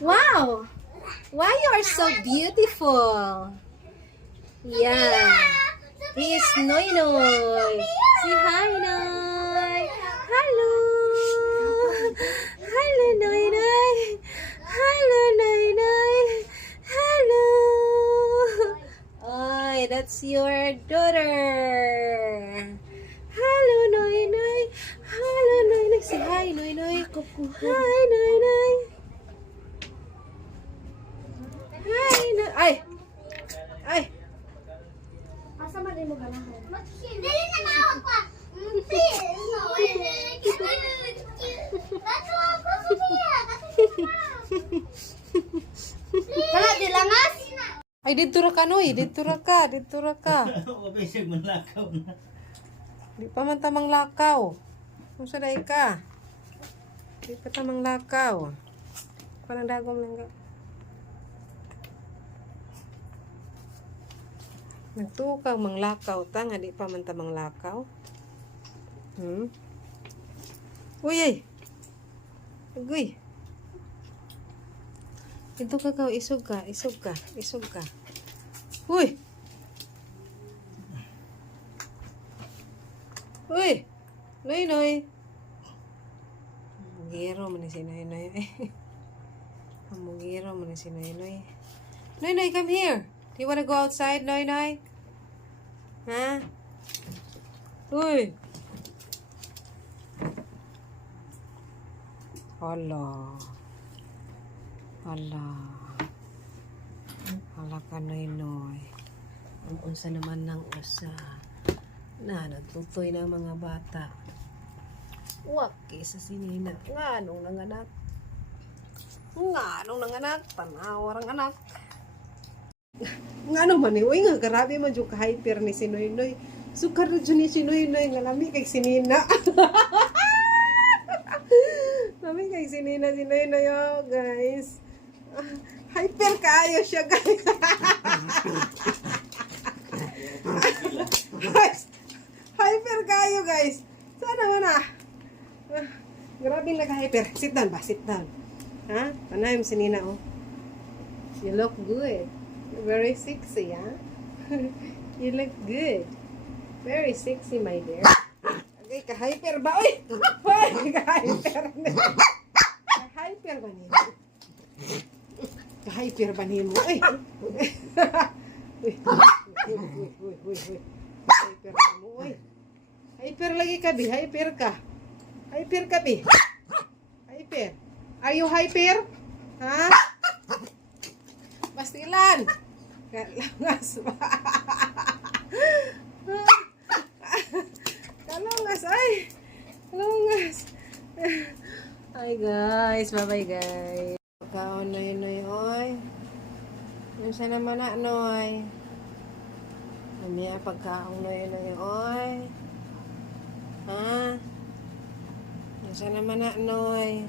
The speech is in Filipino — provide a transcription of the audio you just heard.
Wow! Why you are so beautiful? Yeah. He is Noy Noy. Say hi, Noy. Hello. Hello, Noy Noy. Hello, Noy Noy. Hello. Oh, that's your daughter. Hello, Noy Noy. Hello, Noy Noy. Say hi, Noy Noy. Hi, Noy Noy. Hi, Noy. Ay! Ay! Asa man mo ganahan? Dili na mawag pa. Please. Bato ako siya. Kala dilangas? Ay, dito ra ka, Noy. Dito ra ka. Dito ra ka. Ako bisig manlakaw na. Di pa man tamang lakaw. Kung saday ka. Di pa tamang lakaw. Parang dagom lang ka. Nagtukang manglakaw ta nga di pa man tamang lakaw. Uy ay. Uy. Ito ka ka, isog ka, isog ka, isog ka. Uy. Uy. Noy noy. Mugiro man si Noy Noy. Mugiro man si Noy Noy. Noy Noy, come here. Do you want to go outside, Noy Noy? Huh? Uy. Hala. Hala. Hala ka, Noy Noy. Ang unsa naman ng usa. Na, nagtutoy ng mga bata. Waki sa sinina. Nga nung nanganak. Nga nung nanganak. Tanawar ang anak. Nga nung maniway nga. Grabe man yung ka-hyper ni si Noy Noy. Sukar na dyan ni si Noy Noy. Nga lami kay sinina. Lami kay sinina si Noy Noy. Oh, guys. Hyper kaayo siya, guys. Guys. Hyper kayo, guys. Sana mo na. Grabe naka-hyper. Sit down ba? Sit down. Ha? Panay mo si Nina, oh. You look good. You're very sexy, ha? You look good. Very sexy, my dear. Okay, ka-hyper ba? Uy! Uy! Ka-hyper na. Ka-hyper ba niyo? Ka-hyper ba niyo? Uy! Uy! Uy! Hyper na mo, uy. Hyper lagi ka, Bi. Hyper ka. Hyper ka, Bi. Hyper. Are you hyper? Ha? Pastilan. Kalungas ba? Kalungas, ay. Kalungas. Hi, guys. Bye-bye, guys. Pagkaon, Noy Noy, oy. Ano sa naman na, Noy? Mamaya pagkaon, Noy Noy, oy. Ha? Nasa naman na, Noy?